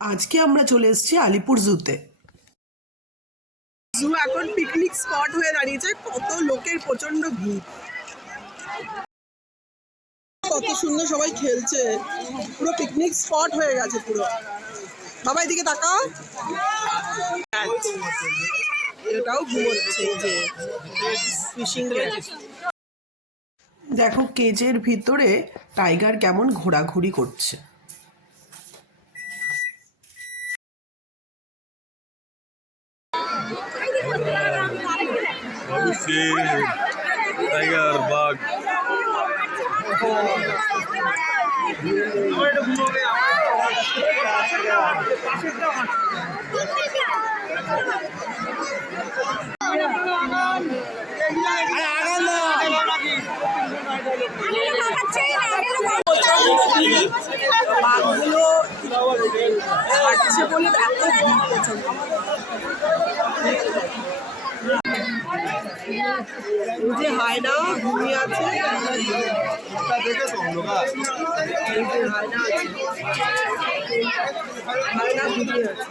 আজকে আমরা চলে এসেছি আলিপুর জুতে। জু এখন পিকনিক স্পট হয়ে দাঁড়িয়েছে, কত লোকের প্রচন্ড ভিড়, কত সুন্দর সবাই খেলছে, পুরো পিকনিক স্পট হয়ে গেছে পুরো। বাবা এদিকে তাকাও, এটাও ঘুমোচ্ছে, এই যে ফিশিং কেজ। দেখো কেজের ভিতরে টাইগার কেমন ঘোরাঘুরি করছে। টাইগার বাঘ বাঘগুলো হাঁটছে বলে এত ভিড় প্রচন্ড। এই যে হায়না ঘুমিয়ে আছে, এই যে হায়না আছে, হায়না ঘুমিয়ে আছে,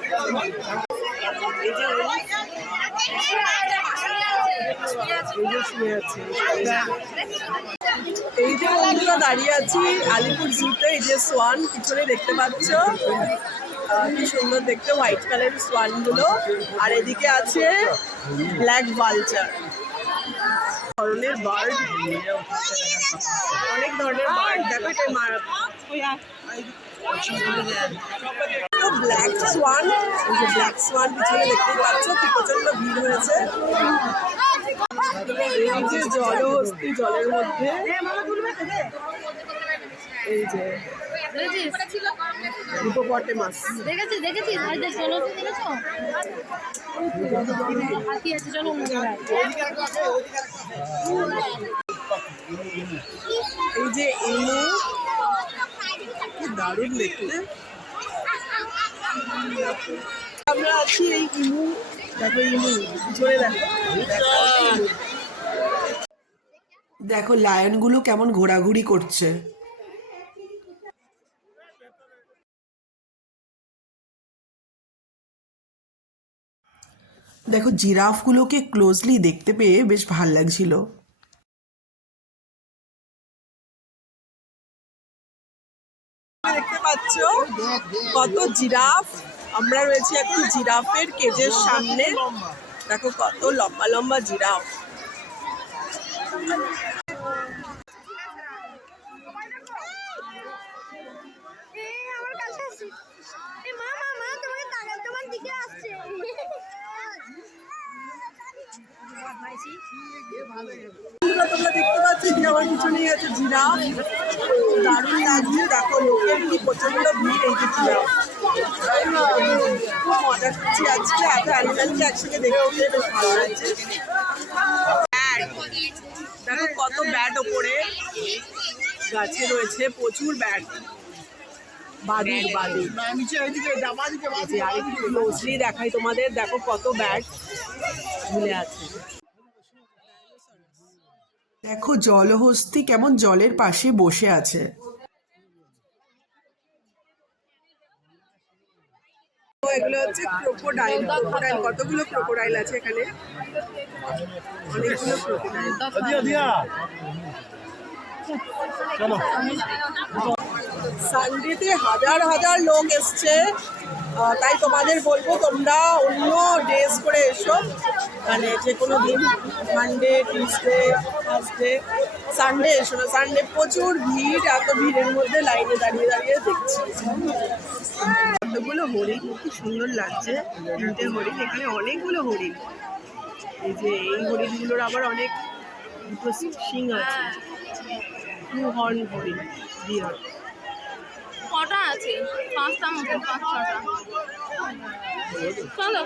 এই যে শুয়ে আছে। এই যে বন্ধুরা দাঁড়িয়ে আছি আলিপুর জুতে, এই যে সোয়ান পিছনে দেখতে পাচ্ছ, কি সুন্দর দেখতে হোয়াইট কালারের সোয়ান গুলো, আর এদিকে আছে ব্ল্যাক ভালচার। ধরনের বার্ড, অনেক ধরনের বার্ড, দেখো এটা ব্ল্যাক সোয়ান, এই যে ব্ল্যাক সোয়ান পিছনে দেখতেই পাচ্ছ, কি প্রচন্ড ভিড় হয়েছে। এই যে জলহস্তি জলের মধ্যে, এই যে হিপোপটেমাস, এই যে ইমু, কি দারুণ দেখতে। আমরা আছি এই ইমু, দেখো ইমু পিছনে, দেখো লায়নগুলো কেমন ঘোরাঘুরি করছে। দেখো জিরাফগুলোকে ক্লোজলি দেখতে পেয়ে বেশ ভাল লাগছিল। দেখতে পাচ্ছ কত জিরাফ, আমরা রয়েছি এখন জিরাফের কেজের সামনে, দেখো কত লম্বা লম্বা জিরাফ। তোমরা দেখতে পাচ্ছ যে আমার পিছনেই আছে জিরাফ, দারুণ লাগছে, দেখো লোকের কি প্রচন্ড ভিড়। এই যে জিরাফ, খুব মজা করছি আজকে, এত অ্যানিম্যালকে একসাথে দেখতে বেশ ভালো লাগছে। দেখো কত ব্যাট ওপরে গাছে রয়েছে, প্রচুর ব্যাট, বাদুর বাদুর। আর একটু ক্লোজলি দেখাই তোমাদের, দেখো কত ব্যাট ঝুলে আছে। দেখো জলহস্তি কেমন জলের পাশে বসে আছে। এগুলো হচ্ছে ক্রোকোডাইল, ক্রোকোডাইল, কতগুলো ক্রোকোডাইল আছে এখানে, অনেকগুলো ক্রোকোডাইল। সানডেতে হাজার হাজার লোক এসছে, তাই তোমাদের বলবো তোমরা অন্য ডেজ করে এসো, মানে যে কোনো দিন, মানডে, টিউসডে, থার্সডে, সানডে এসো না। সানডে প্রচুর ভিড়, এত ভিড়ের মধ্যে লাইনে দাঁড়িয়ে দাঁড়িয়ে দেখছি। কতগুলো হরিণ, কি সুন্দর লাগছে, তিনটে হরিণ, এখানে অনেকগুলো হরিণ। এই যে এই হরিণগুলোর আবার অনেক দুটো শিং আছে, টু হর্ন হরিণ, ডিয়ার। কটা আছে? 5টা মতো, 5-6টা। চলো।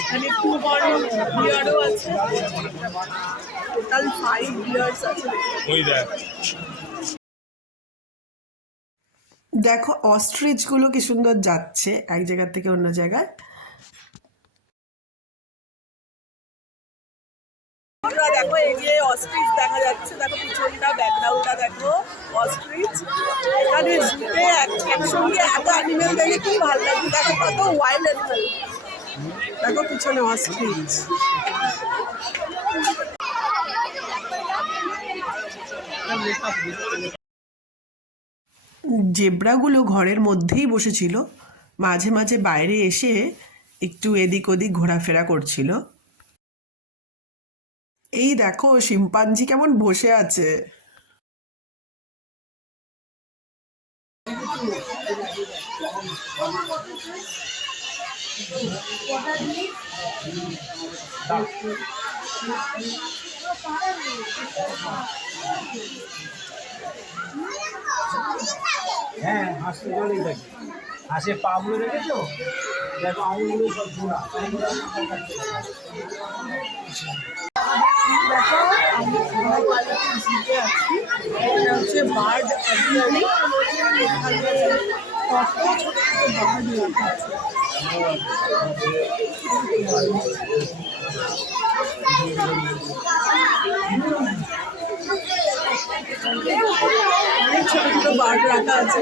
এখানে টু হর্ন ডিয়ারও আছে, টোটাল 5 ডিয়ার্স আছে। দেখো অস্ট্রিচগুলো কি সুন্দর যাচ্ছে এক জায়গা থেকে অন্য জায়গায়। বন্ধুরা দেখো এই যে অস্ট্রিচ দেখা যাচ্ছে, দেখো পিছনটা ব্যাকগ্রাউন্ডটা দেখো অস্ট্রিচ। এখানে জুতে একসঙ্গে এত অ্যানিমেল দেখে খুব ভালো লাগছে, দেখো কত ওয়াইল্ড অ্যানিমেল, দেখো পিছনে অস্ট্রিচ। জেব্রাগুলো ঘরের মধ্যেই বসেছিল, মাঝে মাঝে বাইরে এসে একটু এদিক ওদিক ঘোরাফেরা করছিল। এই দেখো শিম্পাঞ্জি কেমন বসে আছে। হ্যাঁ, হাঁসের জলেই দেখি। হাঁসের পাগুলো দেখেছো? দেখো আঙুলগুলো সব জোড়া। এটা হচ্ছে বার্ড অ্যাভিয়ারি, এখানে কত ছোট ছোট বার্ড রাখা আছে। অনেক ছোট ছোট বার্ড রাখা আছে।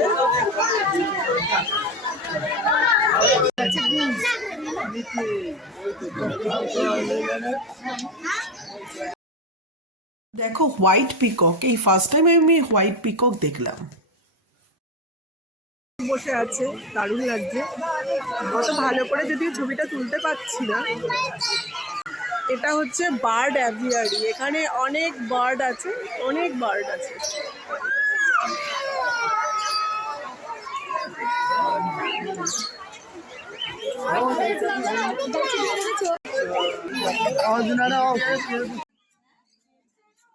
দেখো হোয়াইট পিকক, এই ফার্স্ট টাইম আমি হোয়াইট পিকক দেখলাম। বসে আছে, দারুণ লাগছে। অত ভালো করে যদিও ছবিটা তুলতে পারছি না। এটা হচ্ছে বার্ড অ্যাভিয়ারি, এখানে অনেক বার্ড আছে, অনেক বার্ড আছে।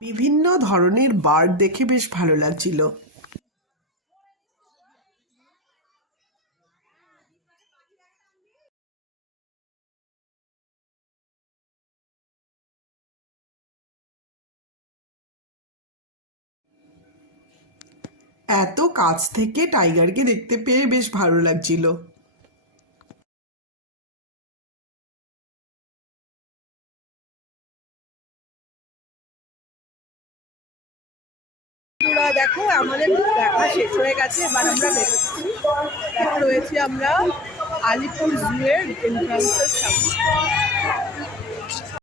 বিভিন্ন ধরনের বার্ড দেখে বেশ ভালো লাগছিল। এত কাছ থেকে টাইগারকে দেখতে পেয়ে বেশ ভালো লাগছিল। দেখো আমাদের দেখা শেষ হয়ে গেছে, এবার আমরা বেরোচ্ছি। এখন রয়েছি আমরা আলিপুর জু এর এন্ট্রান্সের সামনে।